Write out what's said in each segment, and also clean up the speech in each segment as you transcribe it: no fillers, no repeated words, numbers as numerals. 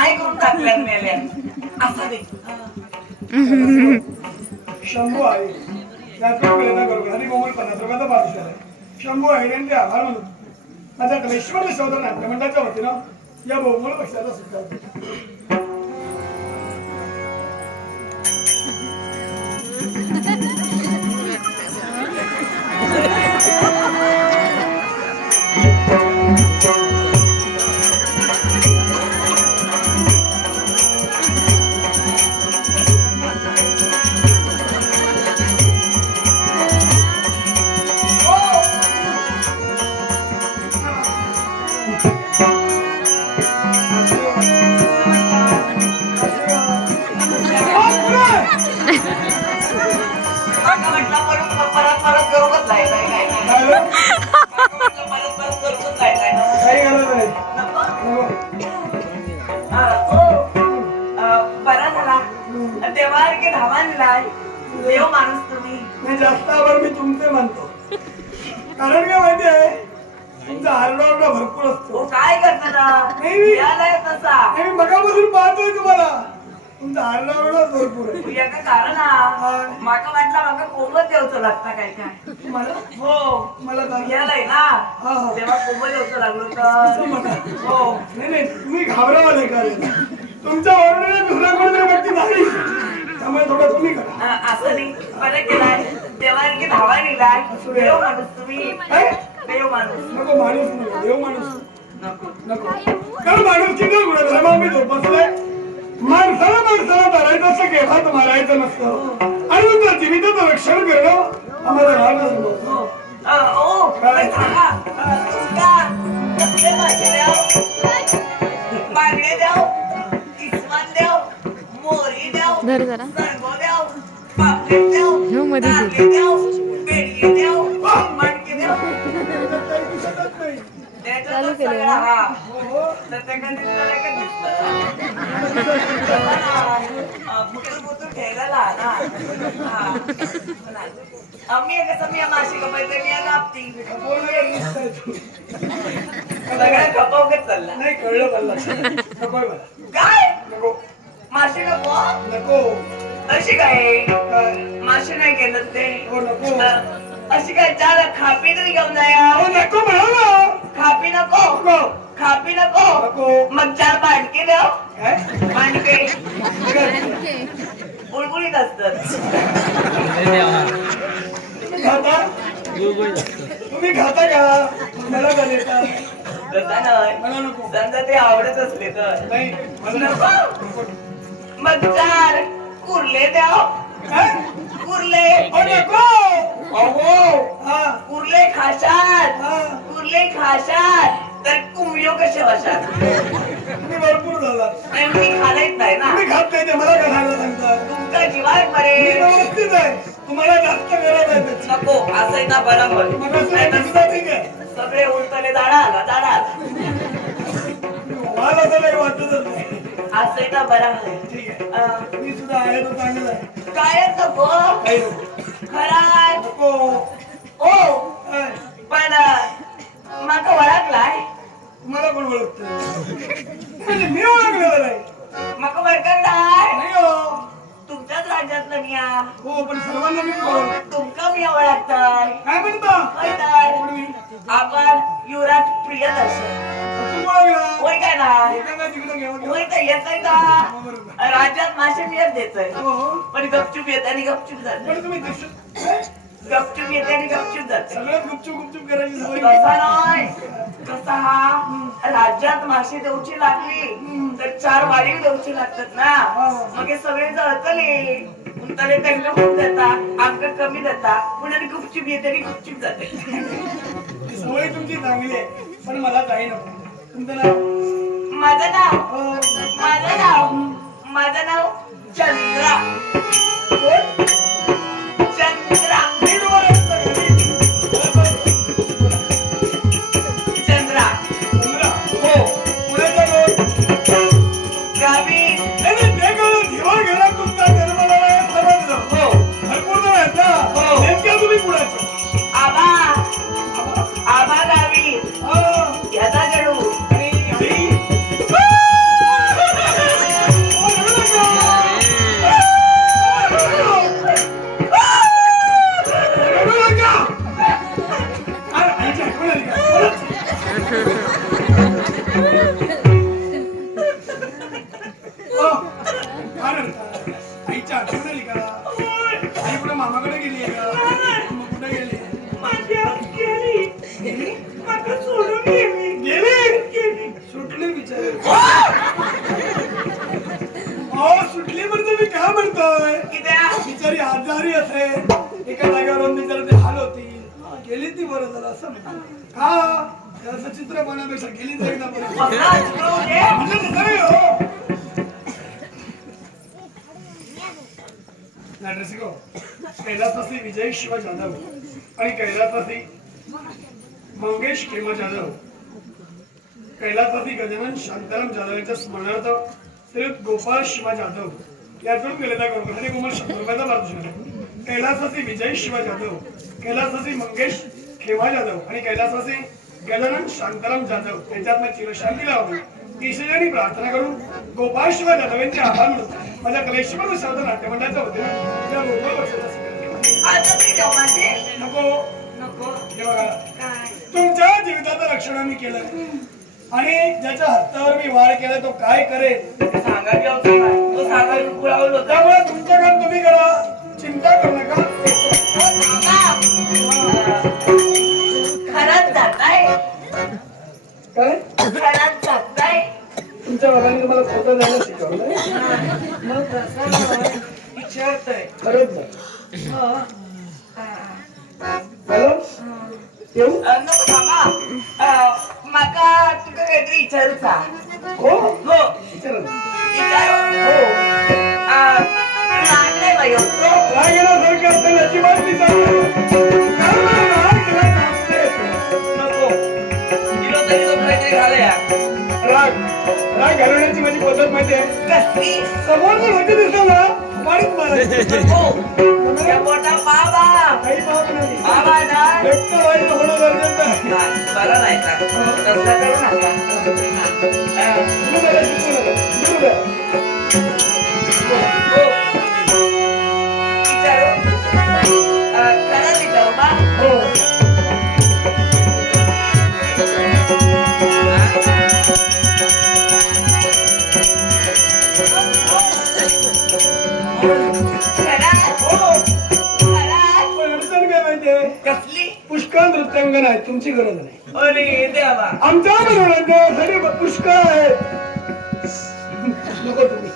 नाही करून टाकल्या मेल्या असा दे. शंभू आहे त्यातून प्रेरणा करू आणि कोमल 50 रुपयाचा पारितोषिक आहे. शंभू आहे यांचे आभार मानतो. माझ्या कलेश्वर यशोधर नाट्यमंडळाच्या वतीनं या बहुमूल्य पक्षाचा स्वीकार. देव माणूस तुम्ही जास्त आभार मी तुमचे मानतो. कारण काय माहितीये तुमचा आरडाओरडा भरपूर असतो. काय करणार मी मगापासून पाहतोय तुम्हाला तुमचा आरडाओरडा भरपूर आहे. याचं कारण माका वाटला माका कोंबड देवचं लागता काय काय मला हो मला यालाय ना तेव्हा कोंबड देवचं लागलो तर हो नाही तुम्ही घाबरावाले का तुमच्या ऑर्डर दुसऱ्या कोणत्या व्यक्ती नाही त्यामुळे थोडं तुम्ही करा. असं नाही बरं केलाय तेव्हा की धावा निघालाय देव माणूस तुम्ही देव माणूस नको माणूस नको देव माणूस नको कारण माणूस किती गुणधर्म मी जोपासलाय. माणसाला धरायचं असं केव्हाच मारायचं नसतं आणि तुमचं जीविताचं रक्षण करणं आम्हाला राहणं बांगडे द्याव किस्मान द्याव मोरी द्याव सरगो द्याव पापलेट द्याव नारळे द्याव बेडगे द्याव मणके द्याव चालू केलं हा तर त्या मी कसं मी माशी कपायचं मी लाभती सगळ्या खपावगत चालला नाही कळलं काय माशी नको नको अशी काय माशी नाही केलं ते अशी काय चाल खापी तरी घेऊन जाया नको म्हणा खापी नको खापी नको मग 4 मांडके द्याव मांडके बुळबुळीत असतात. तुम्ही खाता का मला का देता मला नको समजा ते आवडत असले तर नाही मग 4 कुर्ले द्याव कुर्ले कुर्ले खाशात तर कुंभियो कसे बसात तुम्ही भरपूर झाला मी खालायच नाही ना तुम्ही खात नाही ते मला काय खायला सांगता तुमचा जीवात बरे तुम्हाला जास्त गरज आहे नको असं ना बरोबर ठीक आहे सगळे उलटले जाडा आला मला तर काही वाटतच नाही असं ना बरोबर ठीक आहे मी सुद्धा आहे तो चांगला आहे काय नको खरा नको ओ पण माका ओळखलाय तुम्हाला कोण ओळखत मी ओळखलेला नाही माका ओळखणार नाही हो तुमच्याच राज्यातलं मी हो पण सर्वांना मी तुमका मी ओळखताय काय म्हणता आपण युवराज प्रियदर्शन होय काय ना होय तर येतय ना राज्यात मासे मी देतोय पण गपचूप येत आणि गपचूप जात गपचूप येते आणि गपचूप जाते सगळ्यात गुपचूप करायची सवय कसा नाही कसा हा राज्यात मासे देऊची लागली तर 4 वारी देऊची लागतात ना मग हे सगळे जळतले उंतले त्यांना खूप देता आमक कमी देता पुढे गुपचूप येते आणि गुपचूप जाते सवय तुमची चांगली आहे पण मला काही नको तुमचं नाव माझं नाव चंद्रा केली ती बरं झालं असं म्हणा. हा त्याचं चित्र बनवण्यापेक्षा केली तर एकदा बरं. बघा, चित्र म्हणजे म्हणजे तसं नाही हो. नाही रसिको, कैलासवासी विजय शिवा जाधव आणि कैलासवासी मंगेश खेमा जाधव, कैलासवासी गजानन शांताराम जाधव यांच्या स्मरणार्थ श्री गोपाळ शिवा जाधव यातून केलेला गणपती कुमार 100 रुपयाचा पारितोषिक आहे. कैलासवासी विजय शिवा जाधव, कैलासवासी मंगेश खेमा जाधव आणि कैलासवासी गजानन शांताराम जाधव यांच्यात मी चिरशांती लावली. ईश्वराने प्रार्थना करून गोपाळ शिवा जाधव यांचे आभार मानून माझ्या कलेश्वर शब्द नाट्यमंडळाच्या वतीने त्या गोपाळ पक्षाचा स्वीकार आता तरी देऊ माझे नको नको हे बघा, काय तुमच्या जीविताचं रक्षण मी केलं आणि ज्याच्या हत्यावर मी वार केला तो काय करेल सांगा की अहो सांगा. तो सांगायला पुरावलं होतं. त्यामुळे तुमचं काम तुम्ही करा, चिंता करू नका. खरंच जाताय काय खरंच जाताय तुमच्या बाबांनी तुम्हाला खोटं जायला शिकवलंय? मग कसं विचारतोय खरंच नाही. हो. हॅलो येऊ नको थांबा. माका तुका काहीतरी विचारूचा. हो हो विचारा ना. विचारू. हो आणलंय बाई होतो. रागेल्यासारखं असतं अजिबात विचारू नको दिलो तरी तो काहीतरी घालूया. राग राग घालवण्याची माझी पद्धत माहिती आहे. कसली समोर जर होते दिसलं ना पाडीच मारायचं. नको त्या मोठा बाबा काही बाप नाही. बाबा ना व्यक्त राहिलं होणं गरजेचं आहे. बरं नाही का तसं करू नका. तुम्ही मला शिकवू नका. बरोबर आहे. हो विचारू. खरंच विचारू बा. हो खरंच हो खरंच. पण अडचण काय माहितीये, कसली पुष्कळ नृत्यांगना आहे, तुमची गरज नाही. अरे देवा आमच्या मनोरंजनासाठी पुष्कळ आहे. नको तुम्ही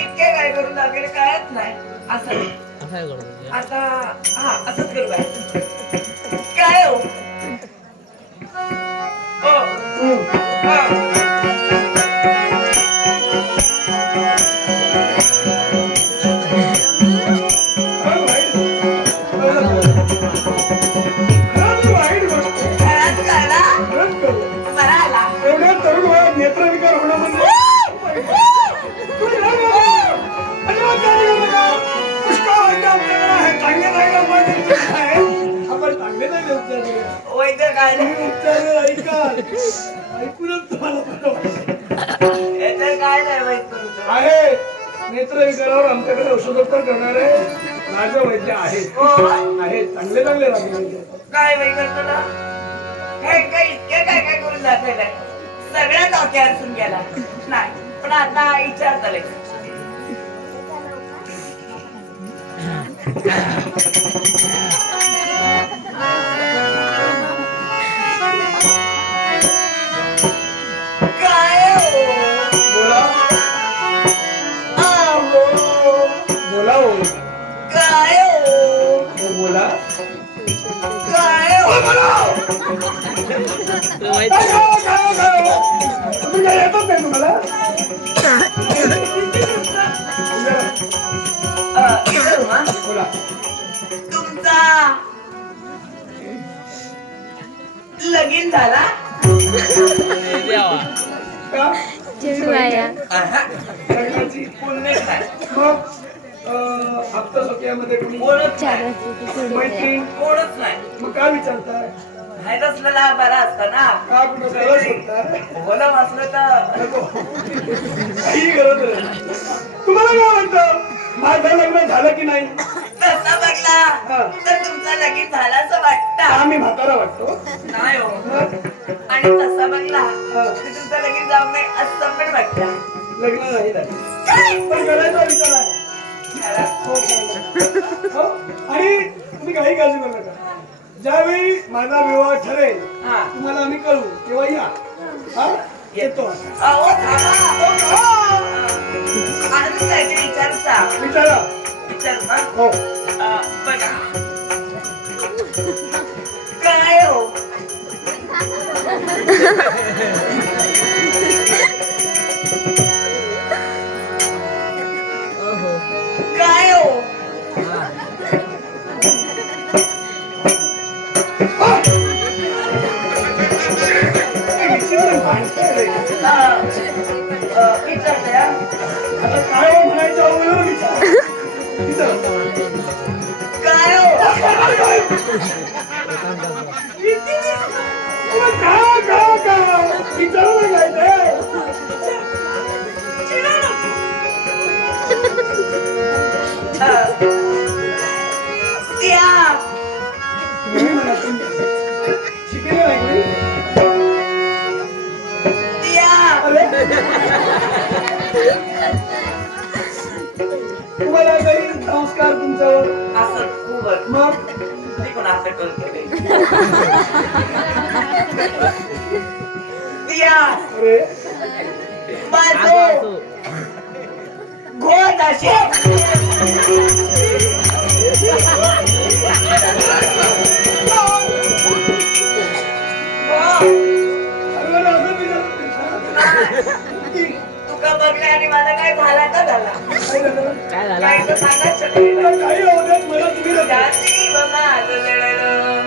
इतके काय करून दाखवले कायच नाही असं. आता हा असंच करू काय काय हो हो हा. वाईट गोष्ट आहे. खरंच कळला खरंच करू. बरा आला. एवढ्या तरुण वयात नेत्रविकार होणं म्हणजे तुम्ही राग नका. अजिबात काळजी करू नका. पुष्कळ वैद्य आमच्याकडे आहे. चांगले चांगले वैद्य आहे. आपण चांगले चांगले उपचार करूया. वैद्य काय तुम्ही उपचार ऐकाल. ऐकूनच तुम्हाला बरं वाटेल. याचं काय नाही माहित तुमचं. आहे नेत्रविकारावर आमच्याकडे औषधोपचार करणारे राजा वैद्य आहेत. हो आहेत चांगले चांगले राजा वैद्य आहेत. काय बाई करतो ना काय काय इतके काय काय करून दाखवलंय. सगळ्या डोक्या असून गेला नाही पण आता विचारतले. काय हो बोला बोला हो. काय हो हो, बोला काय हो काय खाओ, खाओ, खाओ. तुम्ही काय येतच नाही तुम्हाला विचारू ना बोला तुमचा लगीन झाला का लग्नाची पुण्य काय मग हप्ता सोक्यामध्ये कोणी कोणच नाही मैत्रीण कोणच नाही मग काय विचारताय माहित असलेला बरा असता ना का कुठं त्याला शोधताय बोलम असलं तर नको काही गरज नाही तुम्हाला काय वाटतं माझं लग्न झालं की नाही तसा बघला हा. तर तुमचं लगीन झालं असं वाटतं. आम्ही म्हातारा वाटतो नाही हो हं? आणि तसा बघला तर तुमचं लगीन जाऊ नये असं पण वाटतं. लग्न नाही झालं पण करायचा विचार आहे हो, हो. आणि तुम्ही काही काळजी करू नका ज्यावेळी माझा विवाह ठरेल हा. तुम्हाला आम्ही कळू तेव्हा या हा येतो अहो थांबा. अजून काहीतरी विचारूचा विचारा विचारू का हो बघा काय हो विचारते आता काय हो म्हणायचं अवघड विचार. विचार. काय हो का विचारलं काय ते त्या नाही म्हणा तुम्ही. शिकेल नाही त्या अरे तुम्हाला काही संस्कार तुमच्यावर असं खूप मग मी पण असं करते त्या अरे माझं घोट असे अरे असं विचार. तुका बघले आणि माझा काय झाला का झाला काय झालं? काय तर सांगाच शकले काही होऊ देत मला तुम्ही नका. जाती व माझं लढलं.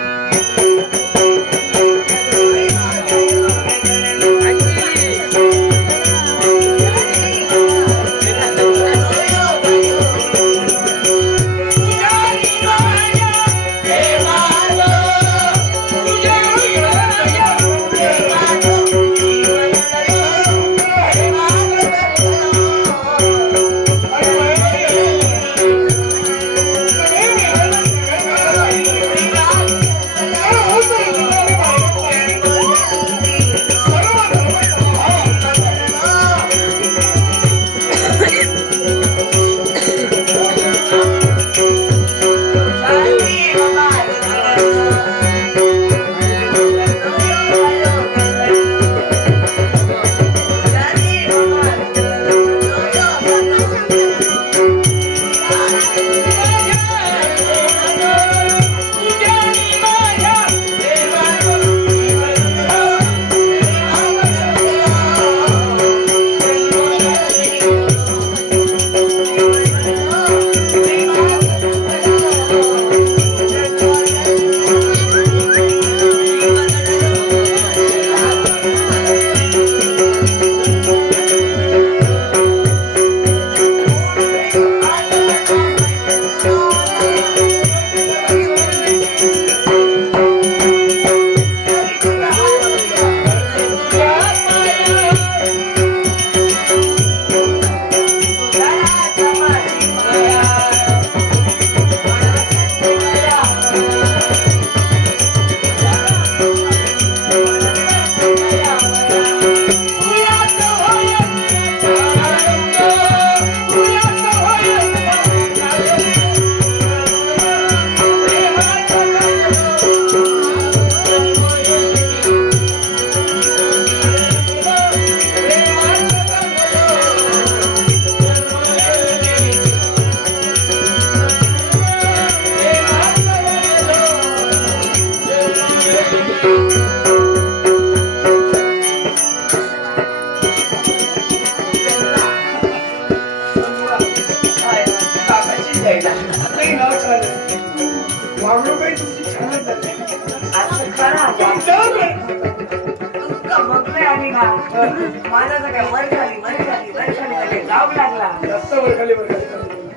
माझा सगळ्या वर खाली जाऊ लागला. जास्त वर खाली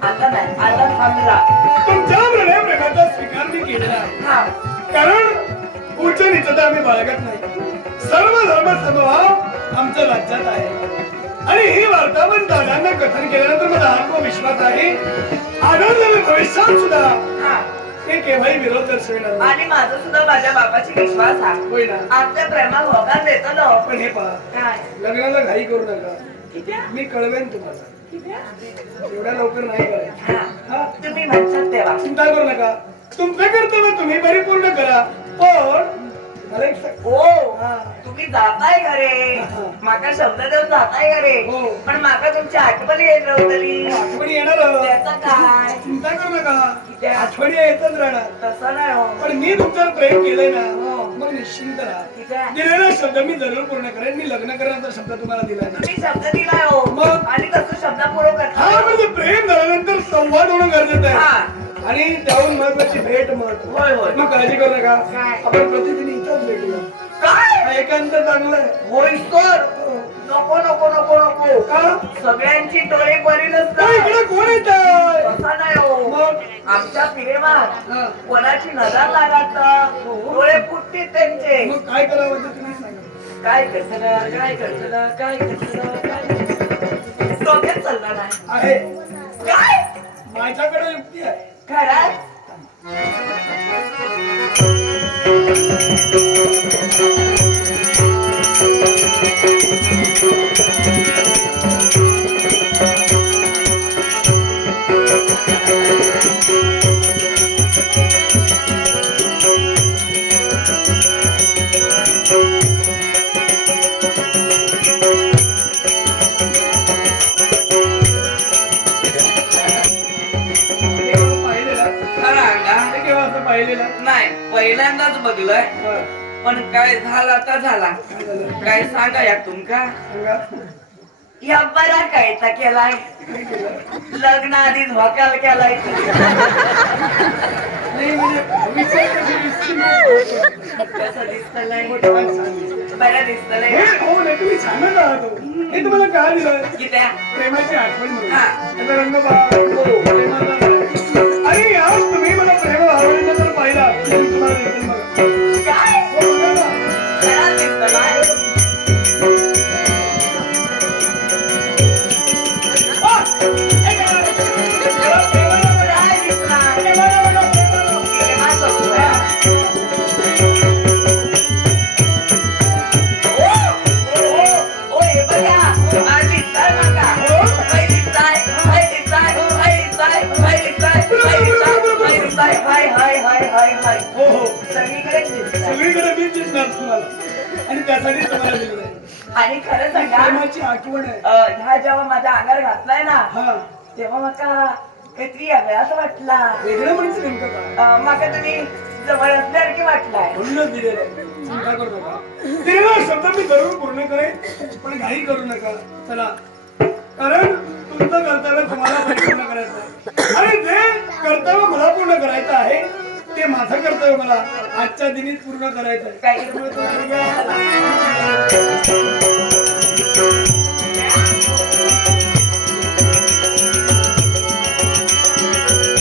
आता नाही, आता थांबला. तुमच्या प्रेमाचा स्वीकार मी केलेला आहे. हा. कारण उच्च नीचता आम्ही बाळगत नाही. सर्व धर्म समभाव आमच्या राज्यात आहे आणि ही वार्ता पण दादांना कथन केल्यानंतर मला आत्मविश्वास आहे आनंद भविष्यात सुद्धा हा. ते केव्हाही विरोध दर्शविणार आणि माझा सुद्धा माझ्या बापाची विश्वास हा होय ना. आमच्या प्रेमात होकार देतो ना. पण हे पहा, काय लग्नाला घाई करू नका. किती आहे? मी कळवेन तुम्हाला. किती आहे? एवढ्या लवकर नाही करायचं. हा. हा? तुम्ही म्हणतात तेव्हा चिंता करू नका. तुमचं कर्तव्य तुम्ही परिपूर्ण करा. पण मला एक सांग. हो हा. तुम्ही जाताय घरे हा. माका शब्द देऊन जाताय घरे हो. पण माका तुमची आठवण येत राहतली. आठवणी येणार. त्याचं काय चिंता करू नका. त्या आठवणी येतच राहणार. तसं नाही हो. पण मी तुमच्यावर प्रेम केलंय ना, हो. मग निश्चिंत राहा. ठीक आहे. दिलेला शब्द मी जरूर पूर्ण करेन. मी लग्न करण्याचा शब्द तुम्हाला दिलाय ना. तुम्ही शब्द दिलाय हो मग? आणि कसं शब्दापुढं हा करता म्हणजे प्रेम झाल्यानंतर संवाद होणं गरजेचं हा. आहे आणि त्याहून महत्वाची भेट महत्व. होय होय मग काळजी करू नका. काय? आपण प्रतिदिन इथंच भेटूया. काय एकांत चांगलं आहे. होय सर नको नको नको नको का? सगळ्यांची डोळे बरी पण नसतात इकडे कोण येत? तसा नाही हो मग? आमच्या प्रेमात हा. कोणाची नजर लागत डोळे फुटतील त्यांचे मग काय करावं ते तुम्ही सांगा. काय करतलं काय करतलं काय करतलं काय डोक्यात चाललं नाही आहे काय माझ्याकडे युक्ती आहे. खरंच केव्हा पाहिलेलं? खरं अंगा हे केव्हा असं पाहिलेलं? नाही पहिल्यांदाच बघलंय बरं. पण काय झाला तर झाला काय झालं? काय सांगा या तुमका सांगा. या बरा काय तर केलाय काय केलं? लग्न आधी धोक्याला केलाय नाही म्हणजे विषय कशी दिसते? कसं दिसतलंय काय सांगितलं? बरं दिसतलंय हे हो नाही तुम्ही सांगत आहात हो. हे तुम्हाला काय दिलं? कित्या प्रेमाची आठवण म्हणून. हा. त्याचा रंग पहा. हो, प्रेमाचा रंग. आणि आज तुम्ही मला प्रेम भावनेनं जर पाहिला तर मी तुम्हाला देखील बघा. काय हो, बघा ना. खरंच दिसतलंय हा! हे बघा. प्रेमाला बघा. काय दिसणार प्रेमाला बघा, प्रेमाला. प्रेमाचं होय. ओ, ओ, ओ, हे बघा. हा दिसताय बघा. हाय दिसताय, हाय दिसताय, हाय दिसताय, हाय दिसताय, हाय दिसताय, हाय दिसताय, हाय, हाय, हाय, हाय, हाय. हो हो सगळीकडेच दिसताय. सगळीकडे मी दिसणार तुम्हाला आणि त्यासाठी तुम्हाला दिलं आहे. आणि खरं सांगा प्रेमाची आठवण आहे. ह्या जेव्हा माझ्या अंगावर घातलाय ना हा तेव्हा माका काहीतरी वेगळाच वाटला वेगळं म्हणजे नेमकं काय? माका तुम्ही जवळ असल्यासारखी वाटलाय म्हणूनच दिलेलं आहे. चिंता करू नका. दिलेला शब्द मी जरूर पूर्ण करेन पण घाई करू नका. चला कारण तुमचं कर्तव्य तुम्हाला परिपूर्ण करायचं आहे आणि जे कर्तव्य मला पूर्ण करायचं आहे ते माझं कर्तव्य मला आजच्या दिनीच पूर्ण करायचं आहे. काही त्यामुळे तो